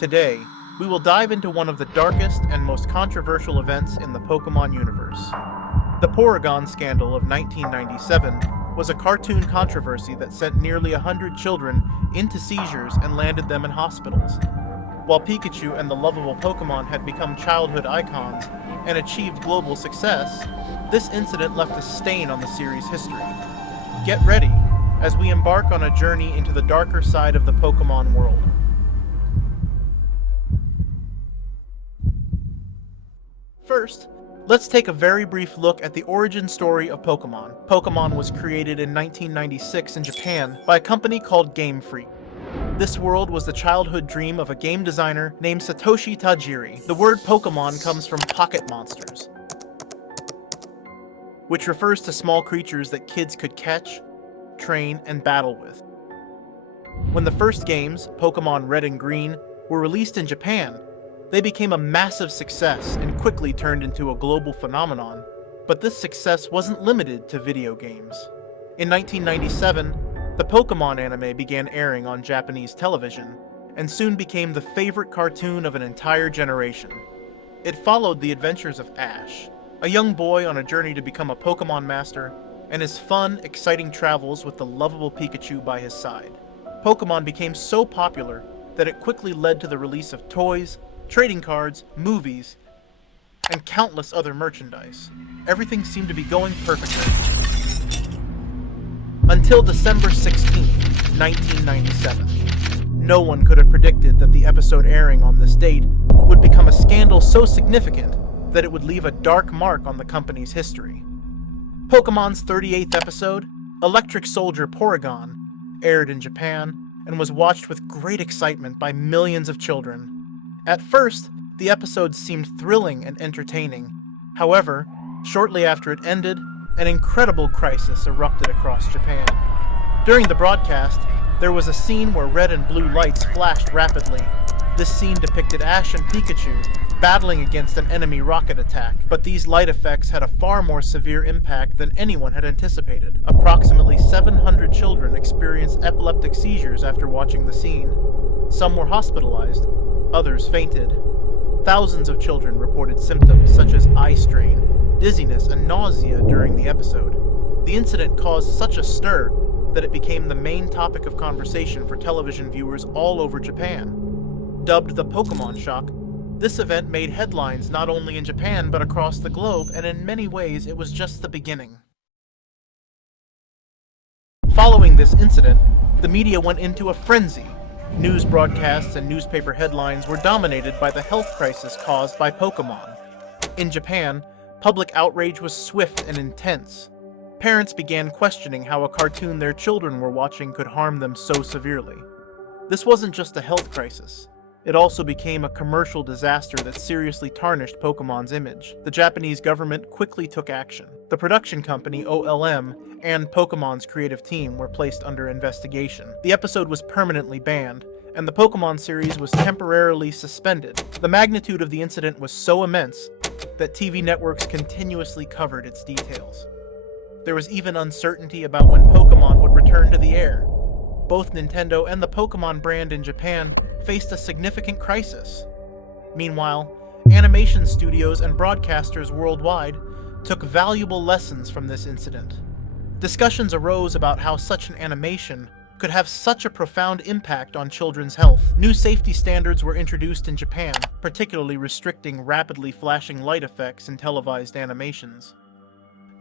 Today, we will dive into one of the darkest and most controversial events in the Pokémon universe. The Porygon scandal of 1997 was a cartoon controversy that sent nearly 100 children into seizures and landed them in hospitals. While Pikachu and the lovable Pokémon had become childhood icons and achieved global success, this incident left a stain on the series' history. Get ready as we embark on a journey into the darker side of the Pokémon world. First, let's take a very brief look at the origin story of Pokémon. Pokémon was created in 1996 in Japan by a company called Game Freak. This world was the childhood dream of a game designer named Satoshi Tajiri. The word Pokémon comes from pocket monsters, which refers to small creatures that kids could catch, train, and battle with. When the first games, Pokémon Red and Green, were released in Japan, they became a massive success and quickly turned into a global phenomenon. But this success wasn't limited to video games. In 1997, the Pokémon anime began airing on Japanese television, and soon became the favorite cartoon of an entire generation. It followed the adventures of Ash, a young boy on a journey to become a Pokémon master, and his fun, exciting travels with the lovable Pikachu by his side. Pokémon became so popular that it quickly led to the release of toys, trading cards, movies, and countless other merchandise. Everything seemed to be going perfectly. Until December 16, 1997. No one could have predicted that the episode airing on this date would become a scandal so significant that it would leave a dark mark on the company's history. Pokémon's 38th episode, Electric Soldier Porygon, aired in Japan and was watched with great excitement by millions of children. At first, the episode seemed thrilling and entertaining. However, shortly after it ended, an incredible crisis erupted across Japan. During the broadcast, there was a scene where red and blue lights flashed rapidly. This scene depicted Ash and Pikachu battling against an enemy rocket attack, but these light effects had a far more severe impact than anyone had anticipated. Approximately 700 children experienced epileptic seizures after watching the scene. Some were hospitalized, others fainted. Thousands of children reported symptoms such as eye strain, dizziness, and nausea during the episode. The incident caused such a stir that it became the main topic of conversation for television viewers all over Japan. Dubbed the Pokémon Shock, this event made headlines not only in Japan but across the globe, and in many ways it was just the beginning. Following this incident, the media went into a frenzy. News broadcasts and newspaper headlines were dominated by the health crisis caused by Pokémon. In Japan, public outrage was swift and intense. Parents began questioning how a cartoon their children were watching could harm them so severely. This wasn't just a health crisis. It also became a commercial disaster that seriously tarnished Pokémon's image. The Japanese government quickly took action. The production company, OLM, and Pokémon's creative team were placed under investigation. The episode was permanently banned, and the Pokémon series was temporarily suspended. The magnitude of the incident was so immense that TV networks continuously covered its details. There was even uncertainty about when Pokémon would return to the air. Both Nintendo and the Pokémon brand in Japan faced a significant crisis. Meanwhile, animation studios and broadcasters worldwide took valuable lessons from this incident. Discussions arose about how such an animation could have such a profound impact on children's health. New safety standards were introduced in Japan, particularly restricting rapidly flashing light effects in televised animations.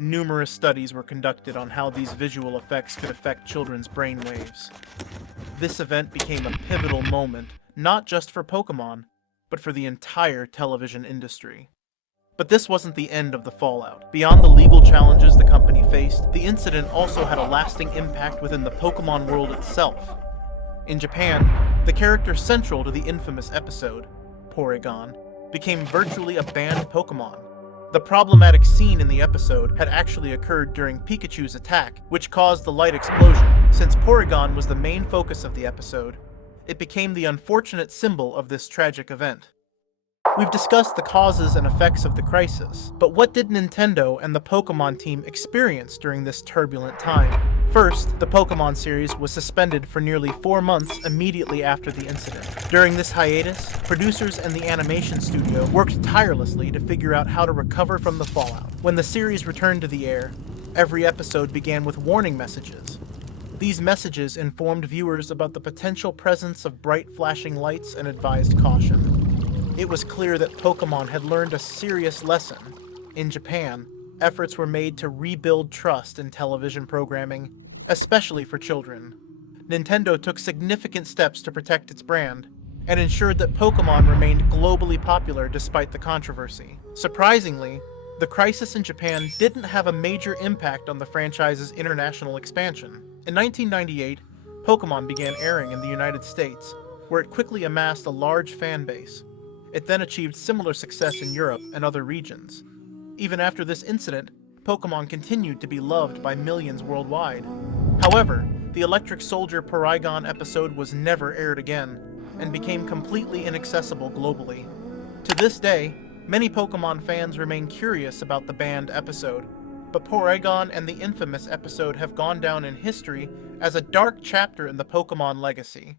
Numerous studies were conducted on how these visual effects could affect children's brainwaves. This event became a pivotal moment, not just for Pokémon, but for the entire television industry. But this wasn't the end of the fallout. Beyond the legal challenges the company faced, the incident also had a lasting impact within the Pokémon world itself. In Japan, the character central to the infamous episode, Porygon, became virtually a banned Pokémon. The problematic scene in the episode had actually occurred during Pikachu's attack, which caused the light explosion. Since Porygon was the main focus of the episode, it became the unfortunate symbol of this tragic event. We've discussed the causes and effects of the crisis, but what did Nintendo and the Pokémon team experience during this turbulent time? First, the Pokémon series was suspended for nearly 4 months immediately after the incident. During this hiatus, producers and the animation studio worked tirelessly to figure out how to recover from the fallout. When the series returned to the air, every episode began with warning messages. These messages informed viewers about the potential presence of bright flashing lights and advised caution. It was clear that Pokémon had learned a serious lesson. In Japan, efforts were made to rebuild trust in television programming, especially for children. Nintendo took significant steps to protect its brand, and ensured that Pokémon remained globally popular despite the controversy. Surprisingly, the crisis in Japan didn't have a major impact on the franchise's international expansion. In 1998, Pokémon began airing in the United States, where it quickly amassed a large fan base. It then achieved similar success in Europe and other regions. Even after this incident, Pokémon continued to be loved by millions worldwide. However, the Electric Soldier Porygon episode was never aired again, and became completely inaccessible globally. To this day, many Pokémon fans remain curious about the banned episode, but Porygon and the infamous episode have gone down in history as a dark chapter in the Pokémon legacy.